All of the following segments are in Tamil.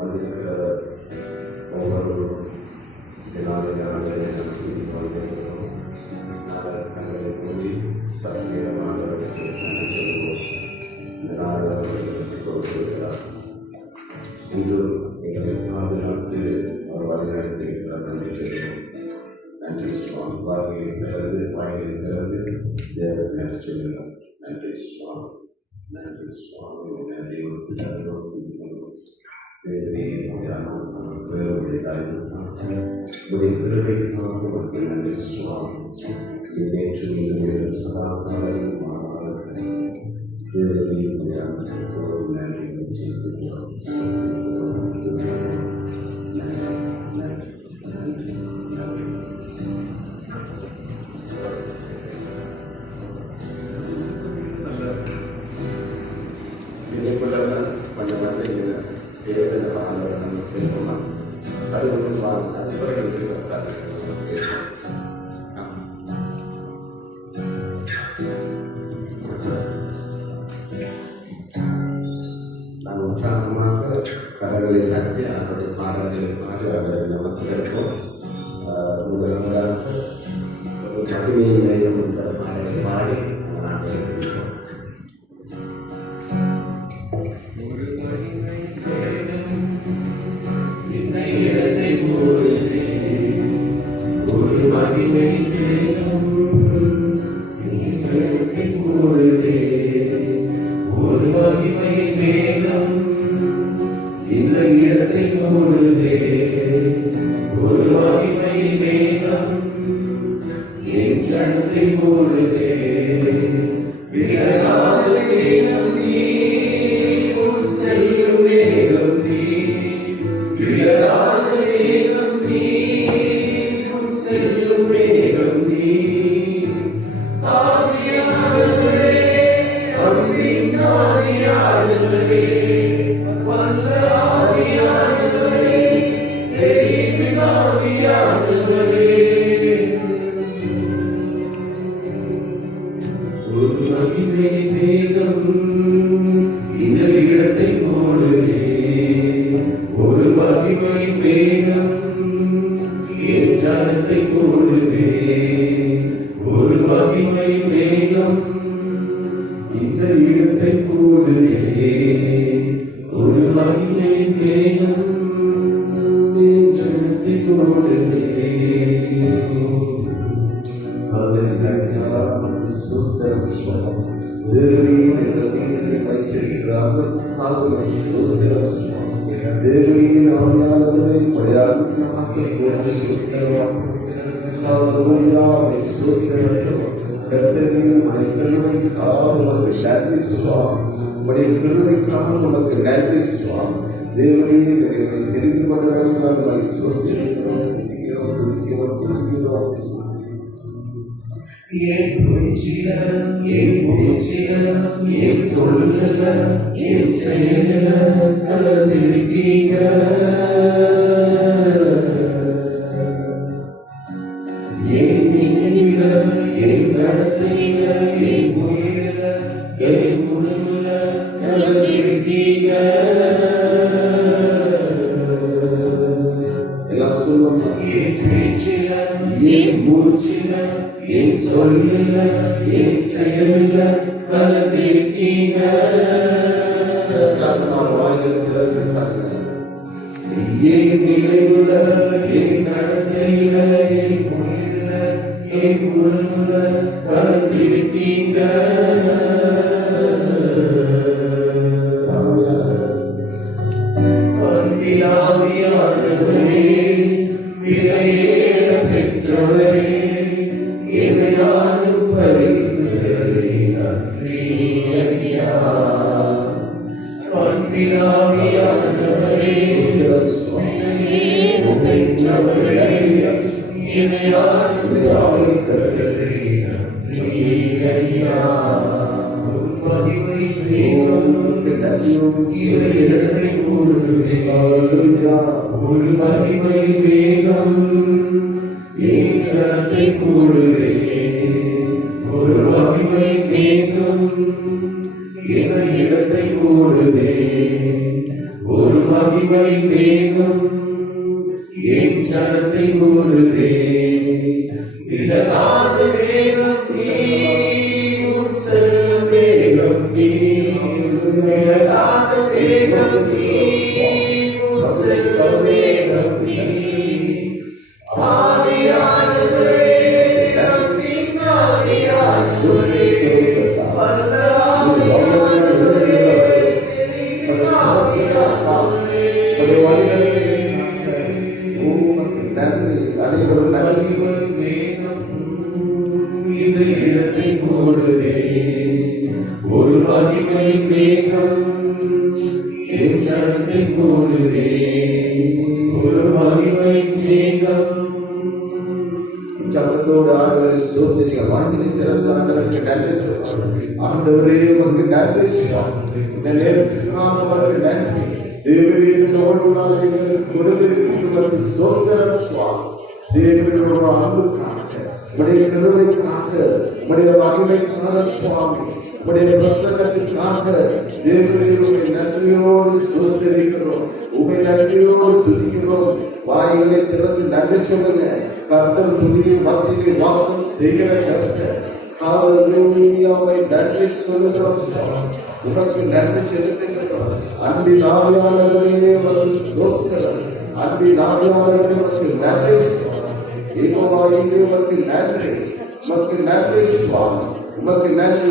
வந்திருக்கிற ஒவ்வொரு நாளை கண்களை மூடி சத்தியமாக சொல்லுவோம். இந்த நாள் அவர்களுக்கு கொடுத்திருக்கிறார். இன்று எங்களை பாதுகாத்து அவர் வழிநடத்தியிருக்கிறார். நன்றி சொல்லுவோம். நன்றி சுவாமி. வாழ்க்கையில் வாயிலிருக்கிறது தேவன் நன்றி சொல்லுங்கள். நன்றி சுவாமி. நன்றி சுவாமி. நன்றி நான் உற்சாகமாக கரங்களை தட்டி அவருடைய பாடல்களை பாடி அவரை நமஸ்கரிப்போம். முதலாக மகிமை நிலையம் என்ற பாடலை பாடி நாங்கள் மகிமை வேகம் என் ஜனத்தை மூடுதே. இடராத வேகம் நீ, உன் செல்லும் வேகம் நீ. இடராத வேகம் நீ, உன் செல்லும் வேகம் நீ. ஆவியானவரே நம்பின் ஆவியானவரே இந்த இடத்தை மூடுதே. ஒரு மகிமை மேகம் என் ஜனத்தை மூடுதே. ஒரு மகிமை மேகம். சத்தத்தோடு ஆண்டவரை ஸ்தோத்திரிங்கள். வாங்கினை திறந்து ஆண்டவருக்கு நன்றி சொல்லுங்கள். ஆண்டவரே உமக்கு நன்றி சொல்லுங்கள். இந்த நேரத்தில் நாம் உமக்கு நன்றி. தேவரே தோடுனால எங்களுக்கு கொடுத்திருக்கிறவருக்கு ஸ்தோத்திரம் சுவாமி. தேவனுடைய அன்புக்காக, உடைய கருணைக்காக, உடைய மகிமைக்காக சுவாமி, உடைய பிரசன்னத்திற்காக தேவனுடைய நன்றியோடு ஸ்தோத்திரிக்கிறோம். உமை நன்றியோடு துதிக்கிறோம். வாய்களை திறந்து நன்றி சொல்லுங்க. கர்த்தர் துதியின் மத்தியிலே வாசம் செய்கிற கர்த்தர். ஹல்லேலூயாவை நன்றி சொல்லுகிறோம். உமக்கு நன்றி செலுத்துகிறோம். அன்பின் ஆவியானவரே உமக்கு ஸ்தோத்திரம். அன்பின் ஆவியானவரே உமக்கு நன்றி. யெகோவா உமக்கு நன்றி. உமக்கு நன்றி சுவாமி. உமக்கு நன்றி.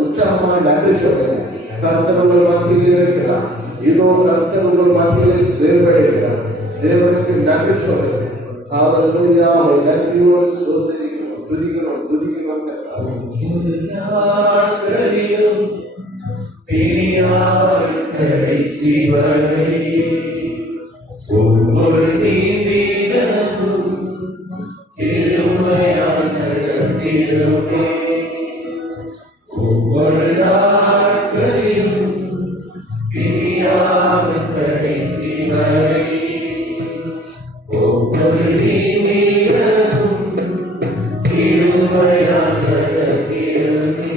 உற்சாகமாக நன்றி சொல்லுங்க. கர்த்தர் உங்கள் மத்தியிலே இருக்கிறார். இதோ கர்த்தர் உங்கள் மத்தியிலே செயல்படுகிறார். தேவனுக்கு நன்றி சொல்லுங்க. ஹல்லேலூயாவை நன்றியோடு ஸ்தோத்திரிக்கிறோம். துதிக்கிறோம். கடைசி வரை ஒவ்வொரு நீதியிடமும் கிருபையால் நடத்திடுமே. ஒவ்வொரு நாட்களிலும் பிரியாத கடைசி வரை ஒவ்வொரு நீதியிடமும் கிருபையால் நடத்திடுமே.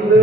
வந்து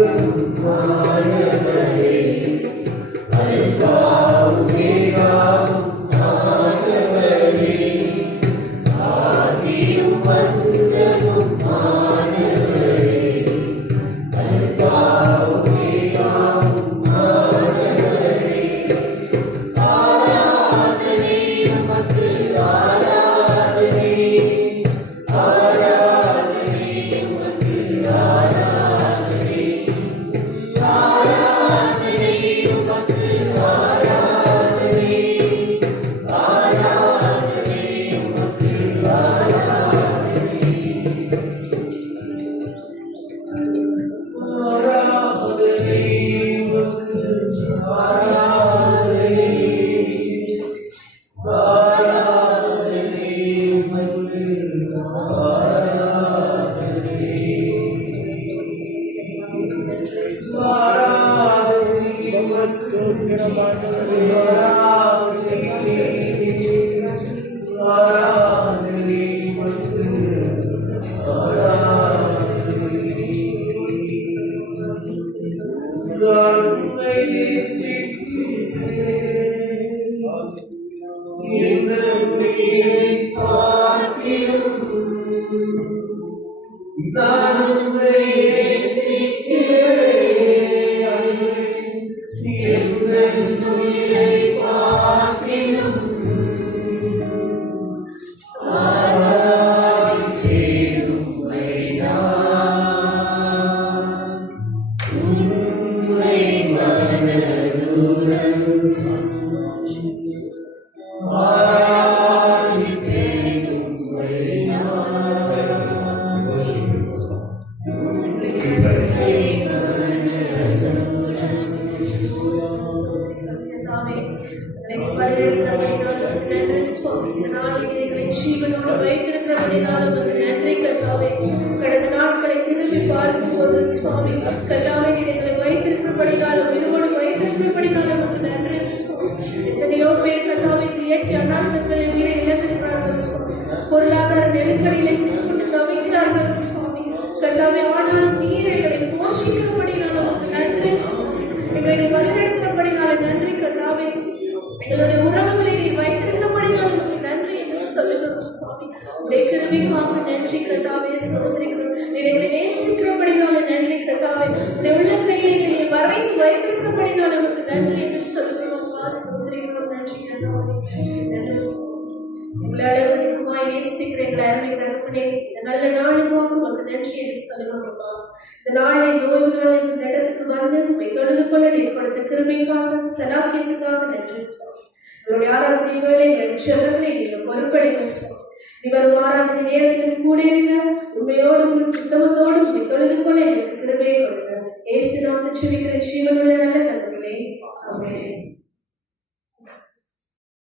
பொருளாதார நெருக்கடியிலே சிக்கிக்கொண்டு தவிக்கிறார்கள் சுவாமி. கர்த்தாவே, ஆனாலும் நீர் எங்களை போஷிக்கிறபடினால நன்றி சுவாமி. எங்களை வழிநடத்துகிறபடினால நன்றி கர்த்தாவே. எங்களுடைய உறவுகளை நீ வைத்திருக்கிறபடினால நன்றி என்று சொல்லுகிறோம் சுவாமி. உடைய கிருபைக்காக நன்றி கர்த்தாவே. சகோதரிகள், நீர் எங்களை நேசிக்கிறபடினால நன்றி கர்த்தாவே. உடைய உள்ள கையை நீ வரைந்து வைத்திருக்கிறபடினால நன்றி என்று சொல்லுகிறோம். சகோதரிகள், நன்றி கர்த்தாவே. நன்றி சுவாமி. எங்களை அளவுமாய் நேசிக்கிற எங்களை அருமை தகப்பனே, இந்த நல்ல நாளுக்காக உங்களுக்கு நன்றி என்று சொல்லுகிறோம். இந்த நாளை நோய் நாள் இந்த இடத்துக்கு வந்து உண்மை தொழுது கொள்ள நீர் கொடுத்த கிருபைக்காக சலாக்கியத்துக்காக நன்றி சுவாமி. உங்களுடைய ஆராதனை வேலை ஜெபங்களை நீங்கள் பொறுப்படைங்க சுவாமி. நீ வரும் ஆராதனை நேரத்தில் கூட இருங்க, உண்மையோடும் உத்தமத்தோடும் உண்மை தொழுது கொள்ள எங்களுக்கு கிருபையை கொடுங்க. ஏசு நாமத்தில் ஜெபிக்கிற ஜீவனுள்ள நல்ல தகப்பனே, ஆமென்.